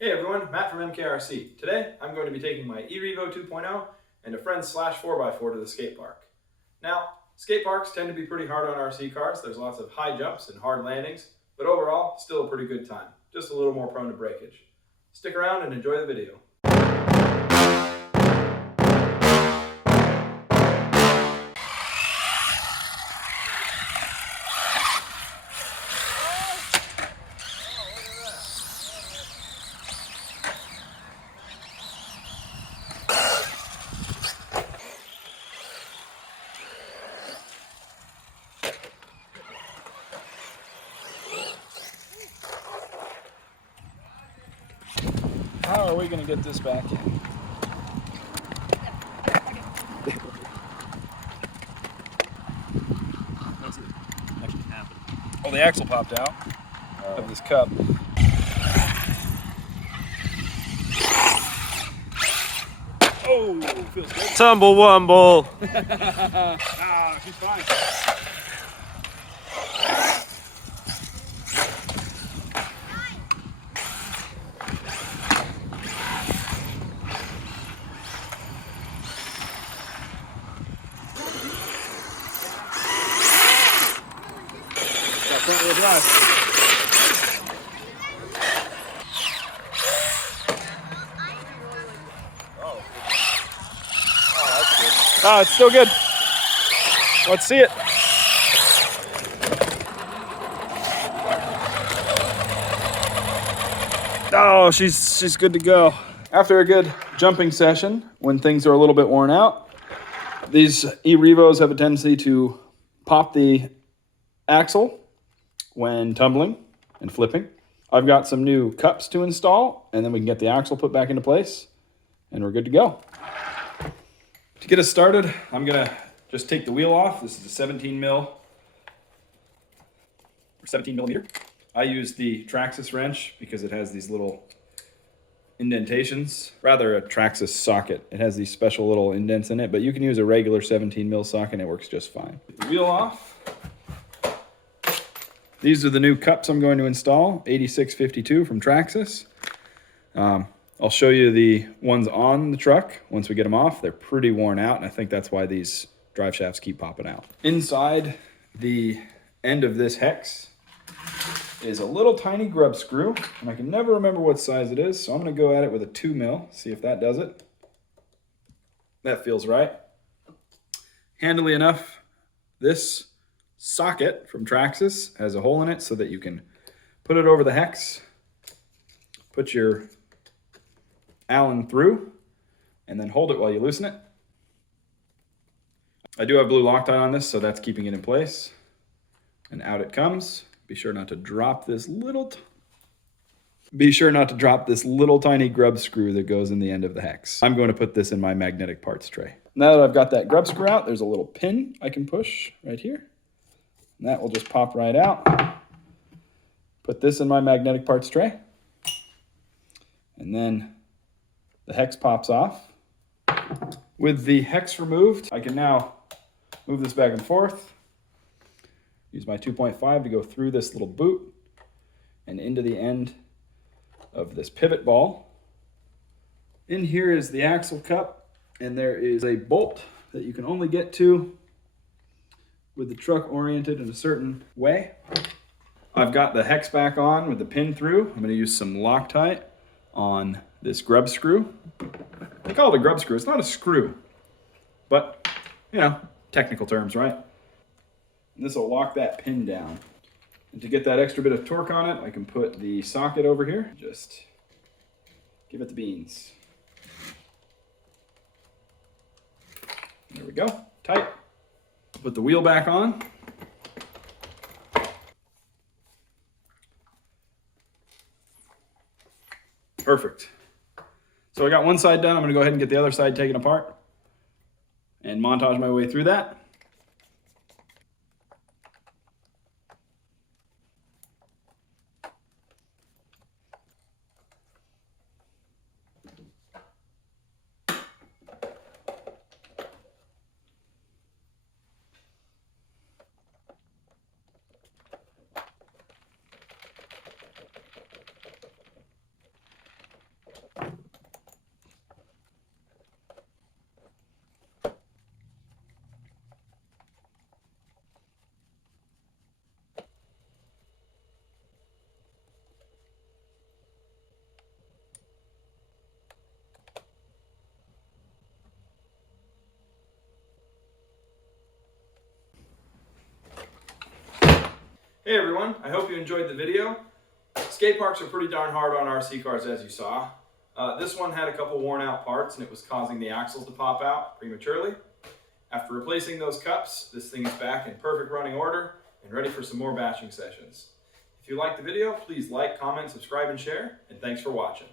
Hey everyone, Matt from MKRC. Today I'm going to be taking my E-Revo 2.0 and a friend's Slash 4x4 to the skate park. Now, skate parks tend to be pretty hard on RC cars. There's lots of high jumps and hard landings, but overall, still a pretty good time. Just a little more prone to breakage. Stick around and enjoy the video. How are we going to get this back in? Oh, the axle popped out of this cup. Oh, feels good. Tumble wumble. Ah, she's fine. Got front wheel drive. Ah, it's still good. Let's see it. Oh, she's good to go. After a good jumping session, when things are a little bit worn out, these E-Revos have a tendency to pop the axle when tumbling and flipping. I've got some new cups to install, and then we can get the axle put back into place, and we're good to go. To get us started, I'm gonna just take the wheel off. This is a 17 millimeter. I use the Traxxas wrench because it has these little indentations. Rather a Traxxas socket. It has these special little indents in it, but you can use a regular 17 mil socket and it works just fine. Get the wheel off. These are the new cups I'm going to install, 8652 from Traxxas. I'll show you the ones on the truck once we get them off. They're pretty worn out, and I think that's why these drive shafts keep popping out. Inside the end of this hex is a little tiny grub screw, and I can never remember what size it is, so I'm gonna go at it with a 2 mil, see if that does it. That feels right. Handily enough, this socket from Traxxas has a hole in it so that you can put it over the hex, put your Allen through, and then hold it while you loosen it. I do have blue Loctite on this, so that's keeping it in place. And out it comes. Be sure not to drop this little tiny grub screw that goes in the end of the hex. I'm going to put this in my magnetic parts tray. Now that I've got that grub screw out, there's a little pin I can push right here. And that will just pop right out. Put this in my magnetic parts tray. And then the hex pops off. With the hex removed, I can now move this back and forth. Use my 2.5 to go through this little boot and into the end of this pivot ball. In here is the axle cup, and there is a bolt that you can only get to with the truck oriented in a certain way. I've got the hex back on with the pin through. I'm going to use some Loctite on this grub screw. They call it a grub screw. It's not a screw, but, you know, technical terms, right? And this will lock that pin down. And to get that extra bit of torque on it, I can put the socket over here. Just give it the beans. There we go, tight. Put the wheel back on. Perfect. So I got one side done. I'm gonna go ahead and get the other side taken apart and montage my way through that. Hey everyone, I hope you enjoyed the video. Skate parks are pretty darn hard on RC cars, as you saw. This one had a couple worn out parts and it was causing the axles to pop out prematurely. After replacing those cups, this thing is back in perfect running order and ready for some more batching sessions. If you liked the video, please like, comment, subscribe, and share, and thanks for watching.